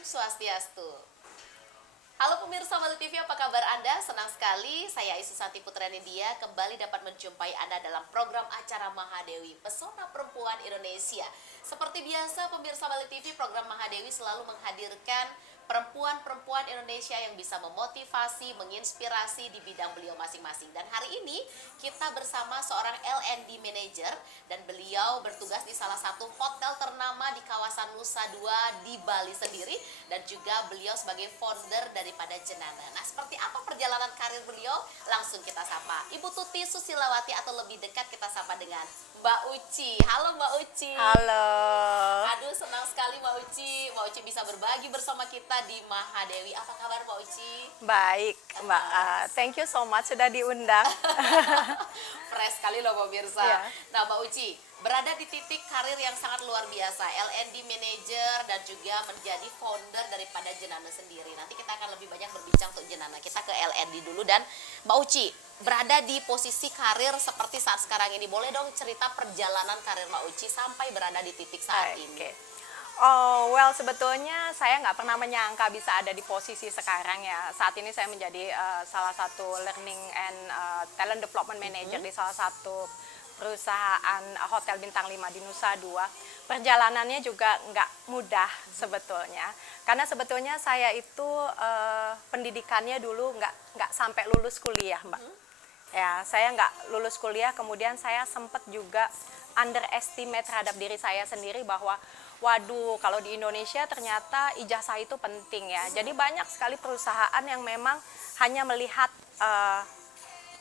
Swastiastu. Halo pemirsa Malu TV, apa kabar Anda? Senang sekali, saya Isu Santi Putra Nindya kembali dapat menjumpai Anda dalam program acara Mahadewi, Pesona Perempuan Indonesia. Seperti biasa pemirsa Malu TV, program Mahadewi selalu menghadirkan perempuan-perempuan Indonesia yang bisa memotivasi, menginspirasi di bidang beliau masing-masing. Dan hari ini kita bersama seorang L&D Manager dan beliau bertugas di salah satu hotel ternama di kawasan Nusa Dua di Bali sendiri, dan juga beliau sebagai founder daripada Jenana. Nah, seperti apa perjalanan karir beliau? Langsung kita sapa Ibu Tuti Susilawati, atau lebih dekat kita sapa dengan Mbak Uci. Halo Mbak Uci. Halo. Aduh, senang sekali Mbak Uci. Mbak Uci bisa berbagi bersama kita di Mahadewi. Apa kabar Mbak Uci? Baik, Mbak. Thank you so much sudah diundang. Fresh sekali loh pemirsa. Yeah. Nah Mbak Uci, berada di titik karir yang sangat luar biasa, L&D Manager dan juga menjadi founder daripada Jenana sendiri. Nanti kita akan lebih banyak berbincang untuk Jenana. Kita ke L&D dulu. Dan Mbak Uci, berada di posisi karir seperti saat sekarang ini, boleh dong cerita perjalanan karir Mbak Uci sampai berada di titik saat ini? Oh, well, sebetulnya saya nggak pernah menyangka bisa ada di posisi sekarang ya. Saat ini saya menjadi salah satu Learning and Talent Development Manager di salah satu perusahaan hotel bintang 5 di Nusa Dua. Perjalanannya juga nggak mudah sebetulnya, karena sebetulnya saya itu pendidikannya dulu nggak sampai lulus kuliah, Mbak. Ya, saya nggak lulus kuliah, kemudian saya sempat juga underestimate terhadap diri saya sendiri bahwa waduh, kalau di Indonesia ternyata ijazah itu penting ya. Jadi banyak sekali perusahaan yang memang hanya melihat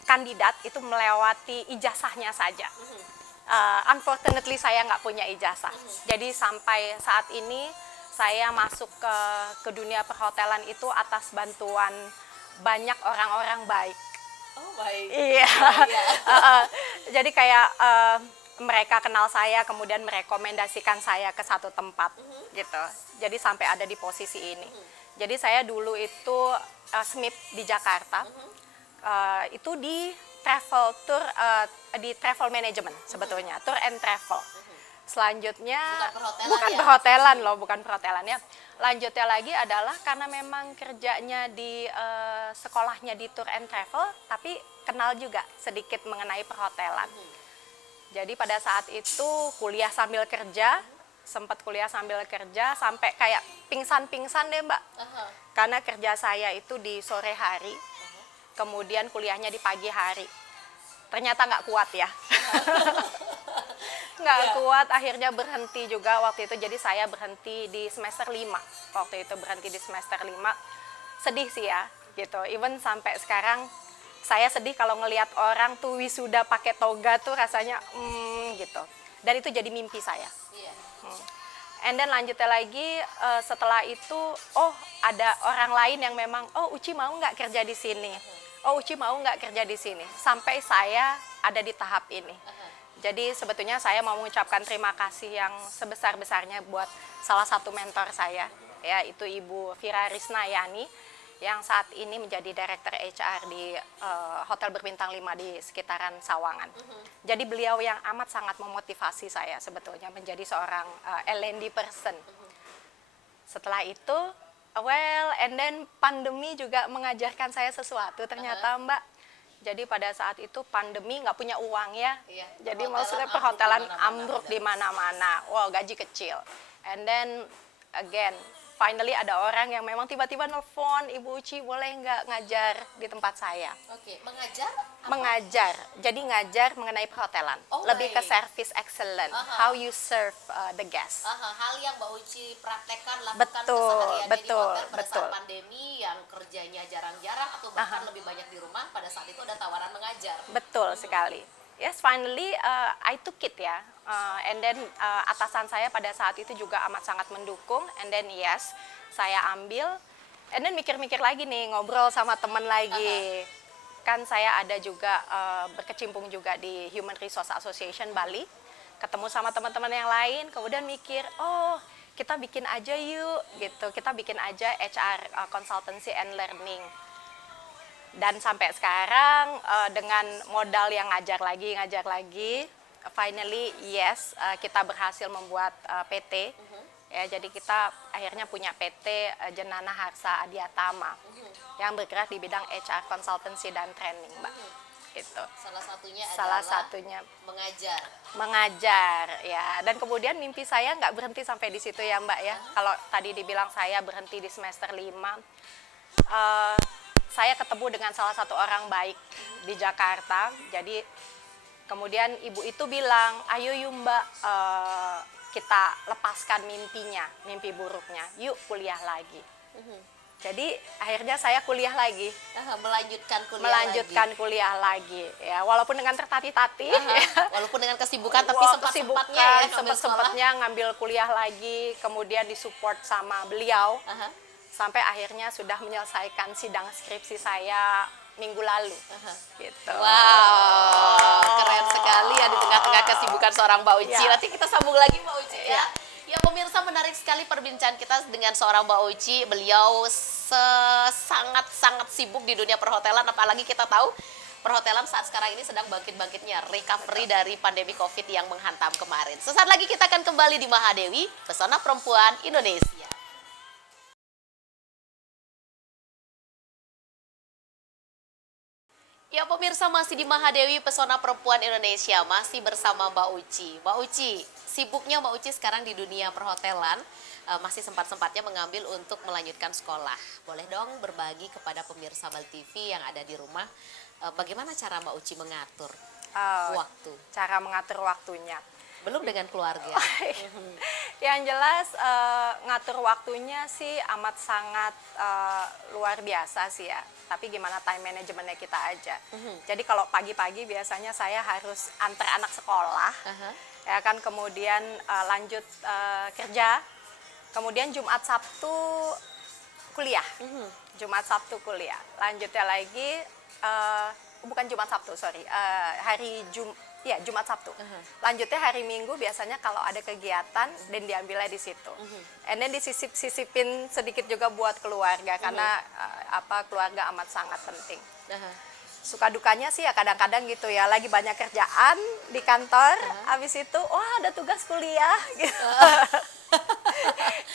kandidat itu melewati ijazahnya saja. Unfortunately saya nggak punya ijazah. Jadi sampai saat ini saya masuk ke dunia perhotelan itu atas bantuan banyak orang-orang baik. Oh, baik. Iya. Jadi kayak mereka kenal saya, kemudian merekomendasikan saya ke satu tempat gitu. Jadi sampai ada di posisi ini. Jadi saya dulu itu SMIP di Jakarta, itu di travel tour, di travel management sebetulnya, tour and travel. Selanjutnya bukan perhotelan loh, bukan perhotelan ya. Lanjutnya lagi adalah karena memang kerjanya di sekolahnya di tour and travel, tapi kenal juga sedikit mengenai perhotelan. Jadi pada saat itu kuliah sambil kerja, sempat kuliah sambil kerja sampai kayak pingsan-pingsan deh Mbak. Karena kerja saya itu di sore hari, kemudian kuliahnya di pagi hari. Ternyata nggak kuat ya. Nggak kuat, akhirnya berhenti juga waktu itu. Jadi saya berhenti di semester 5. Waktu itu berhenti di semester 5. Sedih sih ya gitu. Even sampai sekarang saya sedih kalau ngelihat orang tuh wisuda pakai toga tuh rasanya gitu. Dan itu jadi mimpi saya. And then lanjutnya lagi setelah itu, oh ada orang lain yang memang, oh Uci mau nggak kerja di sini? Oh Uci mau nggak kerja di sini? Sampai saya ada di tahap ini. Jadi sebetulnya saya mau mengucapkan terima kasih yang sebesar-besarnya buat salah satu mentor saya, ya itu Ibu Fira Risnayani, yang saat ini menjadi Director HR di Hotel Berbintang 5 di sekitaran Sawangan. Jadi beliau yang amat sangat memotivasi saya sebetulnya menjadi seorang L&D person. Setelah itu, well, and then pandemi juga mengajarkan saya sesuatu ternyata Mbak. Jadi pada saat itu pandemi nggak punya uang ya. Jadi maksudnya perhotelan ambruk di mana-mana. Wow, gaji kecil. And then again, finally ada orang yang memang tiba-tiba nelfon, Ibu Uci boleh nggak ngajar di tempat saya? Oke, mengajar? Mengajar, jadi ngajar mengenai perhotelan, lebih ke service excellent, how you serve the guest. Hal yang Mbak Uci praktekkan, lakukan kesehariannya di hotel pada saat pandemi yang kerjanya jarang-jarang atau bahkan lebih banyak di rumah, pada saat itu ada tawaran mengajar. Betul sekali. Yes, finally I took it ya. And then atasan saya pada saat itu juga amat sangat mendukung. And then yes, saya ambil. And then mikir-mikir lagi nih, ngobrol sama teman lagi. Kan saya ada juga berkecimpung juga di Human Resource Association Bali. Ketemu sama teman-teman yang lain, kemudian mikir, oh kita bikin aja yuk gitu. Kita bikin aja HR Consultancy and Learning. Dan sampai sekarang dengan modal yang ngajar lagi, finally yes kita berhasil membuat PT Ya, jadi kita akhirnya punya PT Jenana Harsa Adiatama yang bergerak di bidang HR consultancy dan training, Mbak. Itu Salah satunya salah adalah satunya mengajar. mengajar ya. Dan kemudian mimpi saya nggak berhenti sampai di situ ya, Mbak ya. Kalau tadi dibilang saya berhenti di semester 5, saya ketemu dengan salah satu orang baik di Jakarta. Jadi kemudian ibu itu bilang, ayo yuk Mbak, kita lepaskan mimpinya, mimpi buruknya, yuk kuliah lagi. Jadi akhirnya saya kuliah lagi, Melanjutkan kuliah lagi, ya walaupun dengan tertati-tati, Walaupun dengan kesibukan, tapi sempat-sempatnya ya ngambil sekolah. sempat-sempatnya ngambil kuliah lagi, kemudian disupport sama beliau, Aha. sampai akhirnya sudah menyelesaikan sidang skripsi saya minggu lalu, gitu. Wow, keren sekali ya di tengah-tengah kesibukan seorang Mbak Uci. Ya. Nanti kita sambung lagi Mbak Uci ya. Ya. Ya pemirsa, menarik sekali perbincangan kita dengan seorang Mbak Uci. Beliau sangat-sangat sibuk di dunia perhotelan, apalagi kita tahu perhotelan saat sekarang ini sedang bangkit-bangkitnya recovery dari pandemi COVID yang menghantam kemarin. Sesaat lagi kita akan kembali di Mahadewi, Pesona Perempuan Indonesia. Ya pemirsa, masih di Mahadewi Pesona Perempuan Indonesia, masih bersama Mbak Uci. Mbak Uci, sibuknya Mbak Uci sekarang di dunia perhotelan, masih sempat-sempatnya mengambil untuk melanjutkan sekolah. Boleh dong berbagi kepada pemirsa Bal TV yang ada di rumah, bagaimana cara Mbak Uci mengatur waktu? Cara mengatur waktunya. Belum dengan keluarga. Yang jelas ngatur waktunya sih amat sangat luar biasa sih ya. Tapi gimana time manajemennya kita aja. Jadi kalau pagi-pagi biasanya saya harus antar anak sekolah, ya kan, kemudian lanjut kerja, kemudian Jumat Sabtu kuliah, Jumat Sabtu kuliah. Lanjutnya lagi bukan Jumat Sabtu, sorry, Jumat Sabtu. Lanjutnya hari Minggu biasanya kalau ada kegiatan dan diambilnya di situ. And then disisip-sisipin sedikit juga buat keluarga karena keluarga amat sangat penting. Suka dukanya sih ya kadang-kadang gitu ya, lagi banyak kerjaan di kantor, habis itu ada tugas kuliah gitu.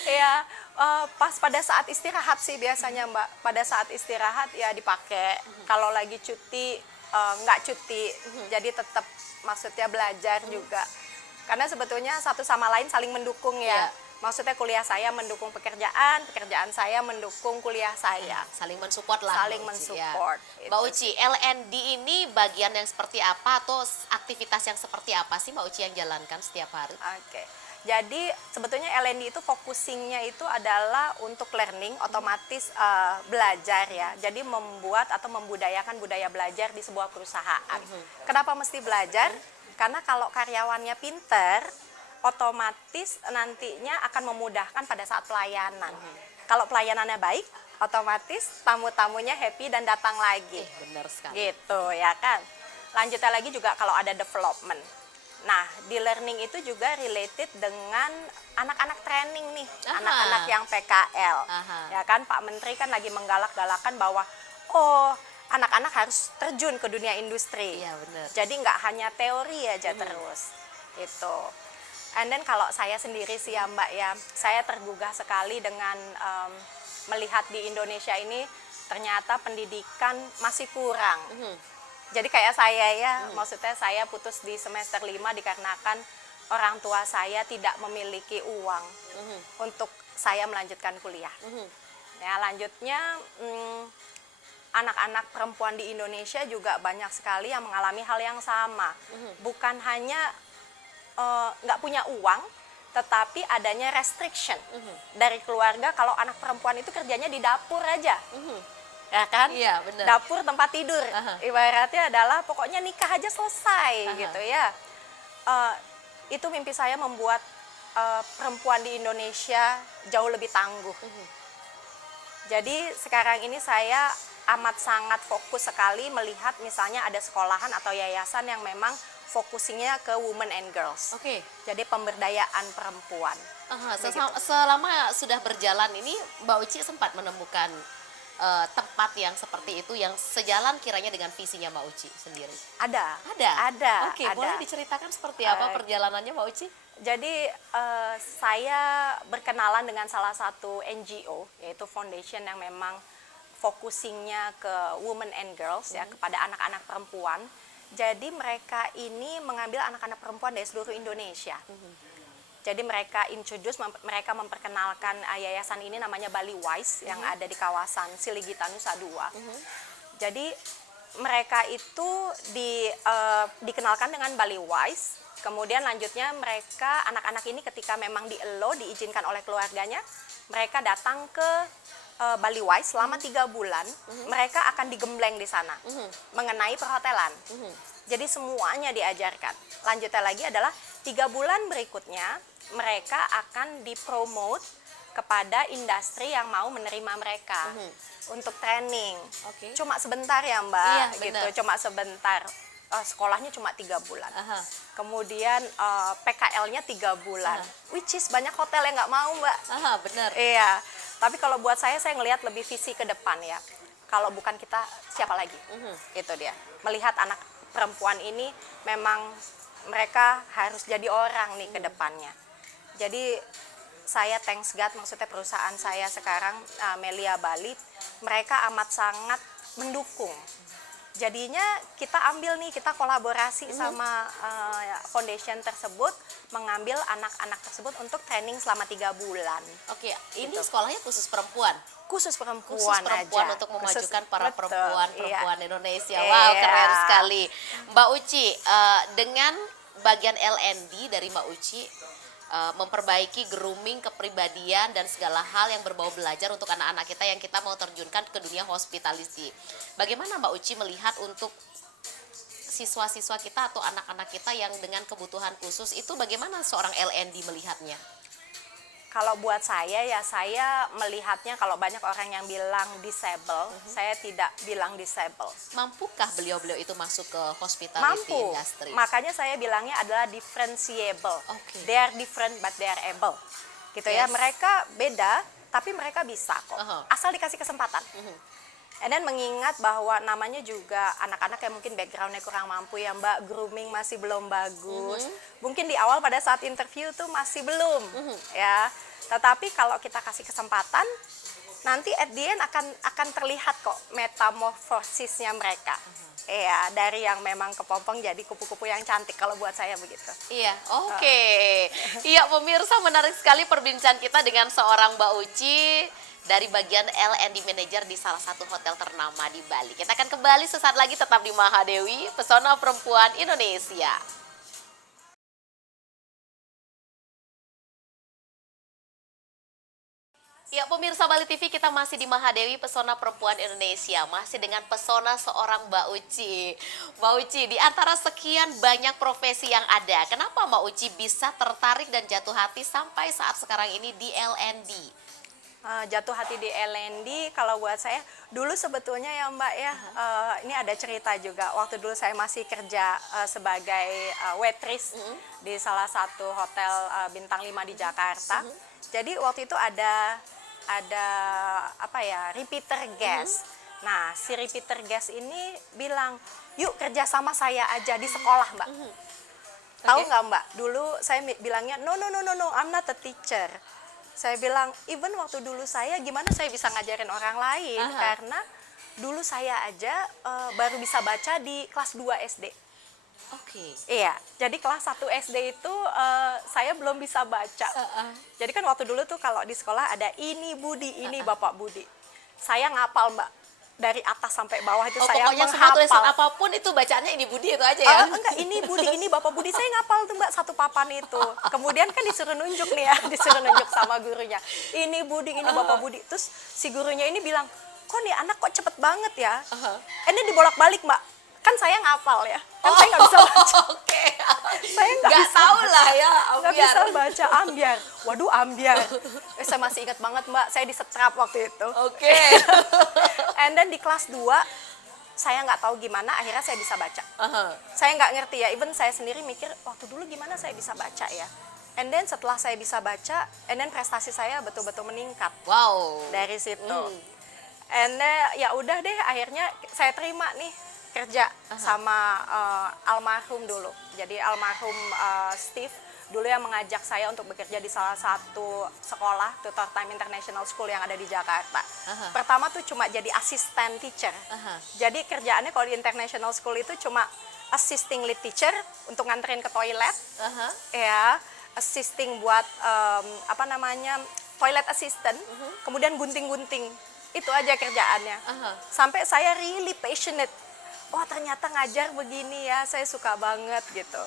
Ya, pas pada saat istirahat sih biasanya Mbak. Pada saat istirahat ya dipakai. Kalau lagi cuti nggak cuti, jadi tetap maksudnya belajar juga. Karena sebetulnya satu sama lain saling mendukung ya. Maksudnya kuliah saya mendukung pekerjaan saya mendukung kuliah saya. Saling mensupport lah. Saling Mbak Uci, mensupport. ya. Mbak Uci, LND ini bagian yang seperti apa atau aktivitas yang seperti apa sih Mbak Uci yang jalankan setiap hari? Oke. Jadi sebetulnya LND itu focusingnya itu adalah untuk learning, otomatis belajar ya. Jadi membuat atau membudayakan budaya belajar di sebuah perusahaan. Kenapa mesti belajar? Karena kalau karyawannya pinter, otomatis nantinya akan memudahkan pada saat pelayanan. Kalau pelayanannya baik, otomatis tamu-tamunya happy dan datang lagi. Benar sekali. Gitu ya kan. Lanjutnya lagi juga kalau ada development. Nah, di learning itu juga related dengan anak-anak training nih, anak-anak yang PKL. Ya kan, Pak Menteri kan lagi menggalak-galakan bahwa anak-anak harus terjun ke dunia industri. Iya, benar. Jadi nggak hanya teori aja terus. Itu. And then kalau saya sendiri sih ya Mbak ya, saya tergugah sekali dengan melihat di Indonesia ini ternyata pendidikan masih kurang. Jadi kayak saya ya, maksudnya saya putus di semester 5 dikarenakan orang tua saya tidak memiliki uang untuk saya melanjutkan kuliah. Ya, lanjutnya anak-anak perempuan di Indonesia juga banyak sekali yang mengalami hal yang sama. Bukan hanya nggak punya uang, tetapi adanya restriction dari keluarga kalau anak perempuan itu kerjanya di dapur aja. Ya kan? Iya, benar. Dapur tempat tidur. Ibaratnya adalah pokoknya nikah aja selesai gitu ya. Itu mimpi saya membuat perempuan di Indonesia jauh lebih tangguh. Jadi sekarang ini saya amat sangat fokus sekali melihat misalnya ada sekolahan atau yayasan yang memang fokusnya ke women and girls. Oke. Jadi pemberdayaan perempuan. Selama sudah berjalan ini Mbak Uci sempat menemukan tempat yang seperti itu yang sejalan kiranya dengan visinya Mbak Uci sendiri? Ada. Ada? Ada. Oke, ada. boleh diceritakan seperti apa perjalanannya Mbak Uci? Jadi saya berkenalan dengan salah satu NGO, yaitu foundation yang memang focusingnya ke women and girls, ya, kepada anak-anak perempuan. Jadi mereka ini mengambil anak-anak perempuan dari seluruh Indonesia. Jadi mereka mereka memperkenalkan yayasan ini, namanya Bali Wise, yang ada di kawasan Siligita, Nusa Dua. Jadi mereka itu dikenalkan dengan Bali Wise. Kemudian lanjutnya mereka, anak-anak ini ketika memang diizinkan oleh keluarganya, mereka datang ke Bali Wise selama 3 bulan. Mereka akan digembleng di sana mengenai perhotelan. Jadi semuanya diajarkan. Lanjutnya lagi adalah 3 bulan berikutnya mereka akan dipromote kepada industri yang mau menerima mereka untuk training. Cuma sebentar ya Mbak, Iya, gitu. benar. Cuma sebentar. Sekolahnya cuma 3 bulan. Kemudian PKL-nya 3 bulan. Which is banyak hotel yang nggak mau Mbak. Benar. Iya. Tapi kalau buat saya ngelihat lebih visi ke depan ya. Kalau bukan kita, siapa lagi? Itu dia. Melihat anak perempuan ini memang mereka harus jadi orang nih ke depannya. Jadi saya thanks God, maksudnya perusahaan saya sekarang Melia Bali, mereka amat sangat mendukung. Jadinya kita ambil nih, kita kolaborasi sama foundation tersebut, mengambil anak-anak tersebut untuk training selama 3 bulan. Oke, ini Gitu. sekolahnya khusus perempuan. Khusus perempuan, Khusus perempuan aja. untuk Khusus- memajukan para betul, perempuan iya. Indonesia. Wow, Iya. keren sekali. Mbak Uci, dengan bagian LND dari Mbak Uci, memperbaiki grooming kepribadian dan segala hal yang berbau belajar untuk anak-anak kita yang kita mau terjunkan ke dunia hospitality. Bagaimana Mbak Uci melihat untuk siswa-siswa kita atau anak-anak kita yang dengan kebutuhan khusus itu, bagaimana seorang LND melihatnya? Kalau buat saya ya, saya melihatnya kalau banyak orang yang bilang disable, saya tidak bilang disable. Mampukah beliau-beliau itu masuk ke hospitality Mampu. industry? Makanya saya bilangnya adalah differentiable. Oke. They are different but they are able. Gitu ya. Yes. Mereka beda tapi mereka bisa kok. Asal dikasih kesempatan. And then mengingat bahwa namanya juga anak-anak yang mungkin backgroundnya kurang mampu ya Mbak, grooming masih belum bagus. Mungkin di awal pada saat interview tuh masih belum, ya. Tetapi kalau kita kasih kesempatan, nanti at the end akan terlihat kok metamorfosisnya mereka. Ya, dari yang memang kepompong jadi kupu-kupu yang cantik, kalau buat saya begitu. Iya, oke. Iya, pemirsa, menarik sekali perbincangan kita dengan seorang Mbak Uci dari bagian L&D Manager di salah satu hotel ternama di Bali. Kita akan kembali sesaat lagi, tetap di Mahadewi, Pesona Perempuan Indonesia. Ya, pemirsa Bali TV, kita masih di Mahadewi, Pesona Perempuan Indonesia. Masih dengan pesona seorang Mbak Uci. Mbak Uci, di antara sekian banyak profesi yang ada, kenapa Mbak Uci bisa tertarik dan jatuh hati sampai saat sekarang ini di LND? Jatuh hati di LND, kalau buat saya dulu sebetulnya ya Mbak ya, ini ada cerita juga. Waktu dulu saya masih kerja sebagai waitress di salah satu hotel bintang 5 di Jakarta. Jadi waktu itu ada apa ya, repeater guest. Nah, si repeater guest ini bilang, "Yuk kerja sama saya aja di sekolah, Mbak." Tahu nggak Mbak? Dulu saya bilangnya, "No, I'm not a teacher." Saya bilang, even waktu dulu saya, gimana saya bisa ngajarin orang lain? Karena dulu saya aja baru bisa baca di kelas 2 SD. Oke. Iya, jadi kelas 1 SD itu saya belum bisa baca. Jadi kan waktu dulu tuh kalau di sekolah ada ini Budi, ini Bapak Budi. Saya ngapal Mbak, dari atas sampai bawah itu saya Pokoknya semua tulisan menghafal. apapun itu bacaannya ini Budi itu aja ya? Enggak, ini Budi, ini Bapak Budi. Saya ngapal tuh Mbak, satu papan itu. Kemudian kan disuruh nunjuk nih ya, disuruh nunjuk sama gurunya. Ini Budi, ini Bapak Budi. Terus si gurunya ini bilang, "Kok nih anak kok cepet banget ya?" Ini dibolak-balik Mbak. Kan saya ngapal ya, kan saya nggak bisa baca. Oke. Saya nggak Nggak bisa tahu lah ya, nggak ambiar. bisa baca ambiar. Waduh, ambiar. Saya masih ingat banget Mbak, saya disetrap waktu itu. Oke. And then di kelas 2, saya nggak tahu gimana akhirnya saya bisa baca. Saya nggak ngerti ya, even saya sendiri mikir waktu dulu gimana saya bisa baca ya. And then setelah saya bisa baca, and then prestasi saya betul-betul meningkat Wow. dari situ. And then ya udah deh, akhirnya saya terima nih kerja sama almarhum dulu. Jadi almarhum Steve dulu yang mengajak saya untuk bekerja di salah satu sekolah Tutor Time International School yang ada di Jakarta. Pertama tuh cuma jadi asisten teacher. Jadi kerjaannya kalau di International School itu cuma assisting lead teacher untuk nganterin ke toilet, ya, assisting buat toilet assistant, kemudian gunting-gunting, itu aja kerjaannya. Sampai saya really passionate, wah ternyata ngajar begini ya, saya suka banget gitu.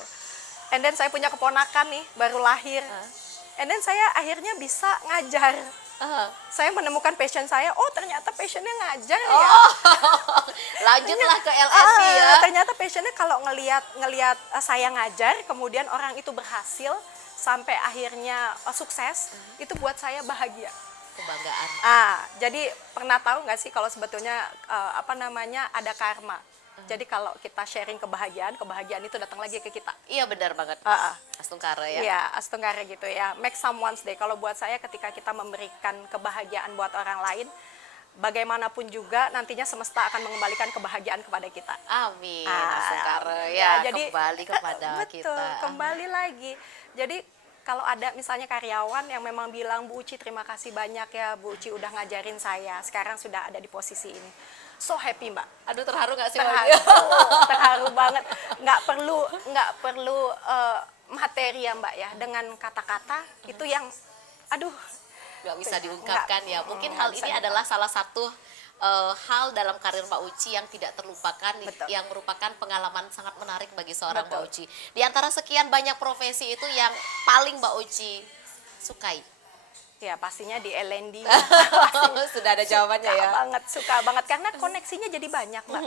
And then saya punya keponakan nih, baru lahir, and then saya akhirnya bisa ngajar. Saya menemukan passion saya, oh ternyata passionnya ngajar ya. Lanjutlah ke LND ya. Ternyata passionnya kalau ngelihat saya ngajar, kemudian orang itu berhasil sampai akhirnya sukses, itu buat saya bahagia. Kebanggaan. Jadi pernah tahu nggak sih kalau sebetulnya ada karma. Jadi kalau kita sharing kebahagiaan itu datang lagi ke kita. Iya benar banget. Astungkara ya. Iya, astungkara gitu ya. Make someone's day. Kalau buat saya ketika kita memberikan kebahagiaan buat orang lain, bagaimanapun juga nantinya semesta akan mengembalikan kebahagiaan kepada kita. Amin. Astungkara ya, jadi kembali kepada betul, kita. Kembali lagi. Jadi kalau ada misalnya karyawan yang memang bilang, Bu Uci terima kasih banyak ya, Bu Uci udah ngajarin saya, sekarang sudah ada di posisi ini. So happy Mbak. Aduh terharu nggak sih? Terharu banget. Nggak perlu materi ya Mbak ya. Dengan kata-kata itu yang, aduh. Nggak bisa diungkapkan ya. Mungkin hal ini adalah salah satu hal dalam karir Mbak Uci yang tidak terlupakan, yang merupakan pengalaman sangat menarik bagi seorang Mbak Uci. Di antara sekian banyak profesi itu yang paling Mbak Uci sukai? Ya pastinya di LND. Sudah ada jawabannya ya. Suka banget karena koneksinya jadi banyak Mbak.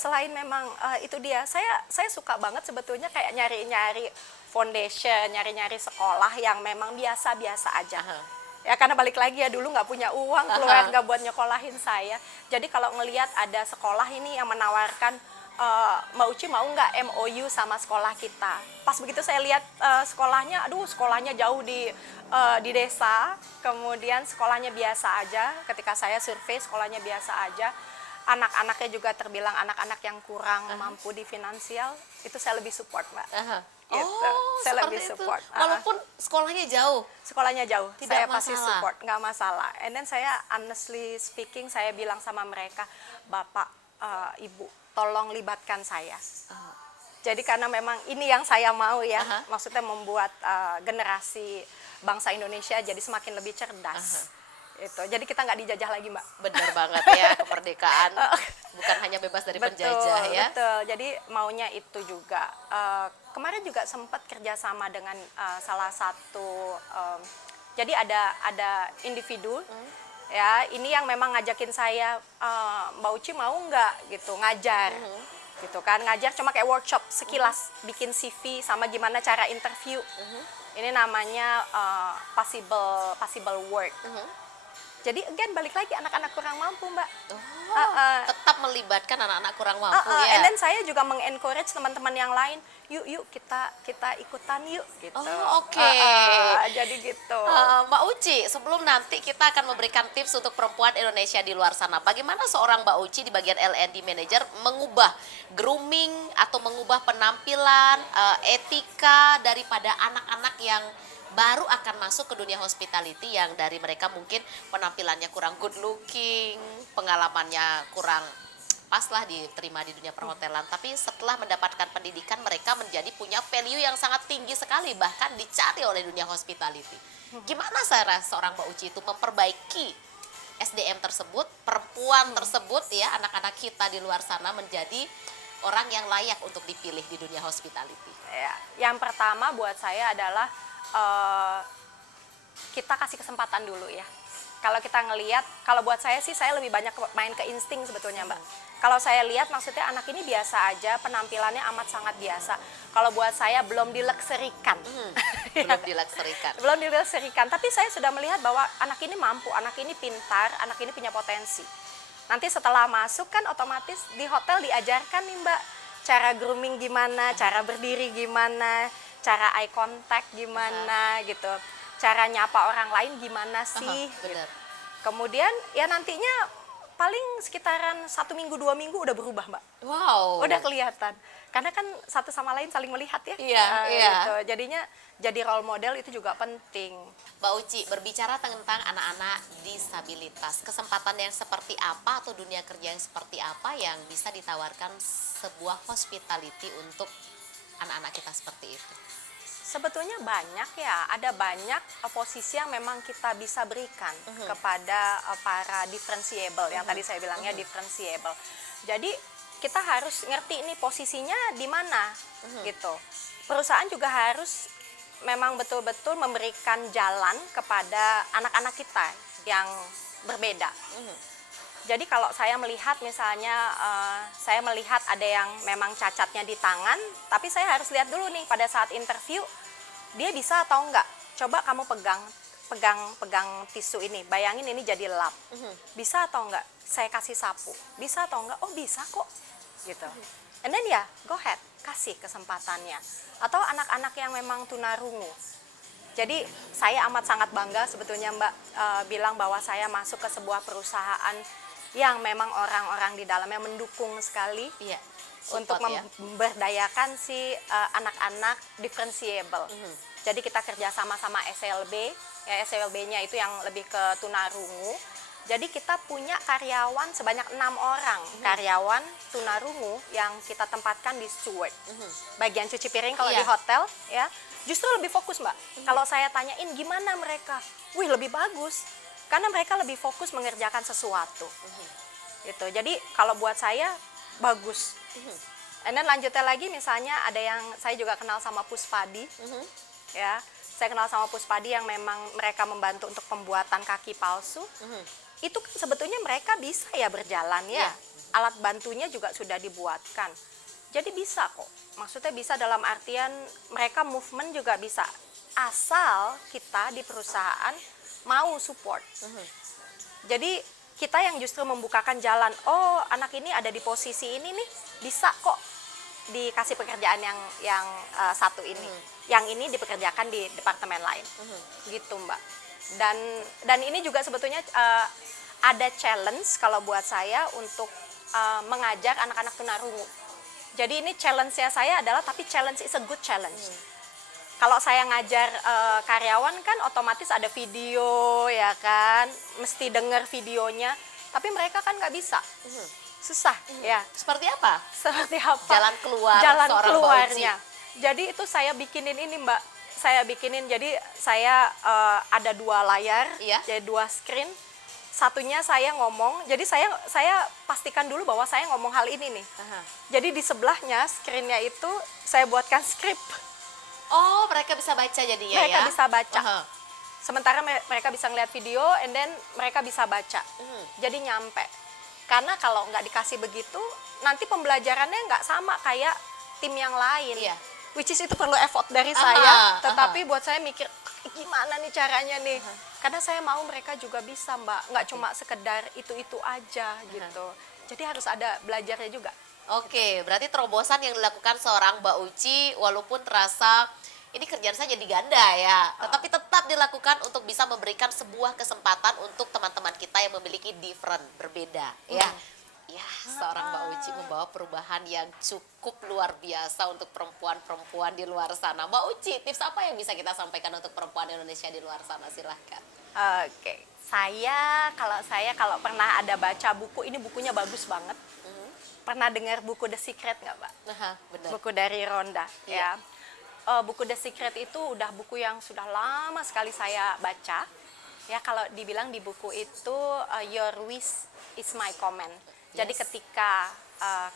Selain memang itu dia, saya suka banget sebetulnya kayak nyari-nyari foundation, nyari-nyari sekolah yang memang biasa-biasa aja. Ya karena balik lagi ya, dulu nggak punya uang, keluarga buat nyekolahin saya. Jadi kalau ngelihat ada sekolah ini yang menawarkan, Mbak Uci mau nggak MOU sama sekolah kita. Pas begitu saya lihat sekolahnya, aduh sekolahnya jauh di desa, kemudian sekolahnya biasa aja. Ketika saya survei sekolahnya biasa aja, anak-anaknya juga terbilang anak-anak yang kurang mampu di finansial, itu saya lebih support Mbak. Gitu. Saya lebih support. Walaupun sekolahnya jauh? Sekolahnya jauh, tidak saya masalah. pasti support, nggak masalah. And then saya honestly speaking, saya bilang sama mereka, Bapak, Ibu, tolong libatkan saya. Jadi karena memang ini yang saya mau ya, maksudnya membuat generasi bangsa Indonesia jadi semakin lebih cerdas. Itu. Jadi kita nggak dijajah lagi Mbak. Benar banget ya, kemerdekaan bukan hanya bebas dari penjajah ya. Betul, jadi maunya itu juga. Kemarin juga sempat kerjasama dengan salah satu, jadi ada individu, ya ini yang memang ngajakin saya, Mbak Uci mau nggak gitu ngajar. Gitu kan, ngajar cuma kayak workshop sekilas, bikin CV sama gimana cara interview. Ini namanya possible work. Jadi again balik lagi anak-anak kurang mampu Mbak. Tetap melibatkan anak-anak kurang mampu ya. And then saya juga mengencourage teman-teman yang lain, yuk kita ikutan yuk gitu. Oke. Jadi gitu. Mbak Uci, sebelum nanti kita akan memberikan tips untuk perempuan Indonesia di luar sana, bagaimana seorang Mbak Uci di bagian L&D Manager mengubah grooming atau mengubah penampilan, etika daripada anak-anak yang baru akan masuk ke dunia hospitality, yang dari mereka mungkin penampilannya kurang good looking, pengalamannya kurang pas lah diterima di dunia perhotelan, tapi setelah mendapatkan pendidikan mereka menjadi punya value yang sangat tinggi sekali, bahkan dicari oleh dunia hospitality. Gimana seorang Mbak Uci itu memperbaiki SDM tersebut, perempuan tersebut ya, anak-anak kita di luar sana menjadi orang yang layak untuk dipilih di dunia hospitality? Ya, yang pertama buat saya adalah kita kasih kesempatan dulu ya. Kalau kita ngelihat, kalau buat saya sih saya lebih banyak main ke insting sebetulnya Mbak. Kalau saya lihat maksudnya anak ini biasa aja, penampilannya amat sangat biasa. Kalau buat saya belum dilekserikan. Belum dilekserikan. Belum dilekserikan, tapi saya sudah melihat bahwa anak ini mampu, anak ini pintar, anak ini punya potensi. Nanti setelah masuk kan otomatis di hotel diajarkan nih Mbak, cara grooming gimana, cara berdiri gimana, cara eye contact gimana gitu, cara nyapa orang lain gimana sih. Benar. Kemudian ya nantinya paling sekitaran 1 minggu 2 minggu udah berubah, Mbak. Wow. Udah kelihatan. Karena kan satu sama lain saling melihat ya. Iya, iya. Gitu. Jadinya jadi role model itu juga penting. Mbak Uci, berbicara tentang anak-anak disabilitas, kesempatan yang seperti apa atau dunia kerja yang seperti apa yang bisa ditawarkan sebuah hospitality untuk anak-anak kita seperti itu? Sebetulnya banyak ya, ada banyak posisi yang memang kita bisa berikan kepada para differentiable, yang tadi saya bilangnya differentiable. Jadi kita harus ngerti ini posisinya di mana gitu. Perusahaan juga harus memang betul-betul memberikan jalan kepada anak-anak kita yang berbeda. Jadi kalau saya melihat misalnya, saya melihat ada yang memang cacatnya di tangan, tapi saya harus lihat dulu nih pada saat interview, dia bisa atau enggak. Coba kamu pegang tisu ini, bayangin ini jadi lap. Bisa atau enggak? Saya kasih sapu. Bisa atau enggak? Oh bisa kok. Gitu. And then ya, go ahead, kasih kesempatannya. Atau anak-anak yang memang tunarungu. Jadi saya amat sangat bangga sebetulnya Mbak bilang bahwa saya masuk ke sebuah perusahaan yang memang orang-orang di dalamnya mendukung sekali untuk memberdayakan si anak-anak differentiable. Jadi kita kerja sama SLB, ya SLB-nya itu yang lebih ke tunarungu. Jadi kita punya karyawan sebanyak 6 orang, karyawan tunarungu yang kita tempatkan di steward, bagian cuci piring kalau di hotel, ya. Justru lebih fokus Mbak. Kalau saya tanyain gimana mereka, wih lebih bagus, karena mereka lebih fokus mengerjakan sesuatu. Gitu. Jadi kalau buat saya bagus. And then lanjutnya lagi misalnya ada yang saya juga kenal sama Puspadi, ya. Saya kenal sama Puspadi yang memang mereka membantu untuk pembuatan kaki palsu. Itu kan sebetulnya mereka bisa ya berjalan ya. Alat bantunya juga sudah dibuatkan. Jadi bisa kok. Maksudnya bisa dalam artian mereka movement juga bisa. Asal kita di perusahaan mau support. Jadi kita yang justru membukakan jalan. Oh, anak ini ada di posisi ini nih, bisa kok dikasih pekerjaan yang satu ini. Yang ini dipekerjakan di departemen lain. Gitu, Mbak. Dan ini juga sebetulnya ada challenge kalau buat saya untuk mengajar anak-anak tunarungu. Jadi ini challenge-nya saya adalah, tapi challenge is a good challenge. Kalau saya ngajar karyawan kan otomatis ada video ya kan, mesti dengar videonya, tapi mereka kan nggak bisa, susah ya. Seperti apa? Seperti apa? Jalan Jalan keluarnya. Jadi itu saya bikinin ini Mbak, saya bikinin jadi saya ada 2 layar, jadi 2 screen. Satunya saya ngomong, jadi saya pastikan dulu bahwa saya ngomong hal ini nih. Jadi di sebelahnya screen-nya itu saya buatkan skrip. Oh, mereka bisa baca jadinya Mereka ya? bisa baca. Sementara mereka bisa ngeliat video, and then mereka bisa baca. Jadi nyampe. Karena kalau nggak dikasih begitu, nanti pembelajarannya nggak sama kayak tim yang lain. Which is itu perlu effort dari saya, tetapi buat saya mikir, gimana nih caranya nih? Karena saya mau mereka juga bisa Mbak, nggak cuma sekedar itu-itu aja gitu. Jadi harus ada belajarnya juga. Oke, berarti terobosan yang dilakukan seorang Mbak Uci, walaupun terasa ini kerjaan saya jadi ganda ya, tetapi tetap dilakukan untuk bisa memberikan sebuah kesempatan untuk teman-teman kita yang memiliki different, berbeda ya. Ya, seorang Mbak Uci membawa perubahan yang cukup luar biasa untuk perempuan-perempuan di luar sana. Mbak Uci, tips apa yang bisa kita sampaikan untuk perempuan Indonesia di luar sana? Silahkan. Oke, kalau pernah ada baca buku, ini bukunya bagus banget. Pernah dengar buku The Secret nggak, Mbak? Benar. Buku dari Rhonda, ya. Buku The Secret itu udah buku yang sudah lama sekali saya baca. Ya, kalau dibilang di buku itu, your wish is my command. Jadi ketika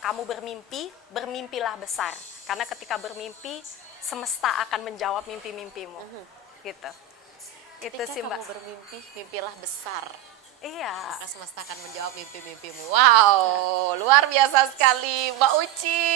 kamu bermimpi, bermimpilah besar. Karena ketika bermimpi, semesta akan menjawab mimpi-mimpimu. Gitu. Itu Ketika sih Mbak. kamu bermimpi, mimpilah besar. Iya. Maka semesta akan menjawab mimpi-mimpimu. Wow, luar biasa sekali Mbak Uci.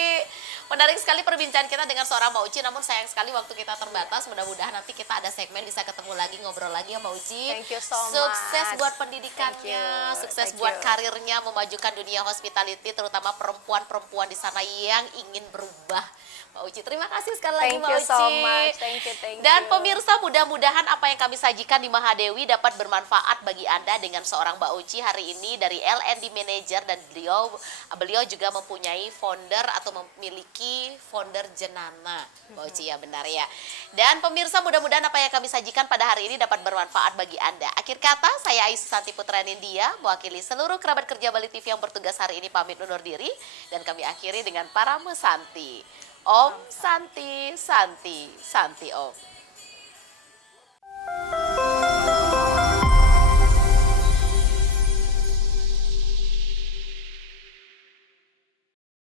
Menarik sekali perbincangan kita dengan seorang Mbak Uci, namun sayang sekali waktu kita terbatas. Mudah-mudahan nanti kita ada segmen bisa ketemu lagi, ngobrol lagi ya Mbak Uci. Thank you so much. Sukses buat pendidikannya, sukses Thank buat you. karirnya, memajukan dunia hospitality, terutama perempuan-perempuan di sana yang ingin berubah. Mbak Uci, terima kasih sekali lagi Thank Mbak you Uci. so much. Thank you. Dan pemirsa, mudah-mudahan apa yang kami sajikan di Mahadewi dapat bermanfaat bagi Anda dengan seorang Mbak Uci hari ini dari LND Manager, dan beliau juga mempunyai founder atau memiliki founder Jenana, Mbak Uci, ya benar ya. Dan pemirsa, mudah-mudahan apa yang kami sajikan pada hari ini dapat bermanfaat bagi Anda. Akhir kata, saya Aisyah Santi Putra Nindya, mewakili seluruh kerabat kerja Bali TV yang bertugas hari ini pamit undur diri, dan kami akhiri dengan para mesanti. Om Santi, Santi, Santi Om.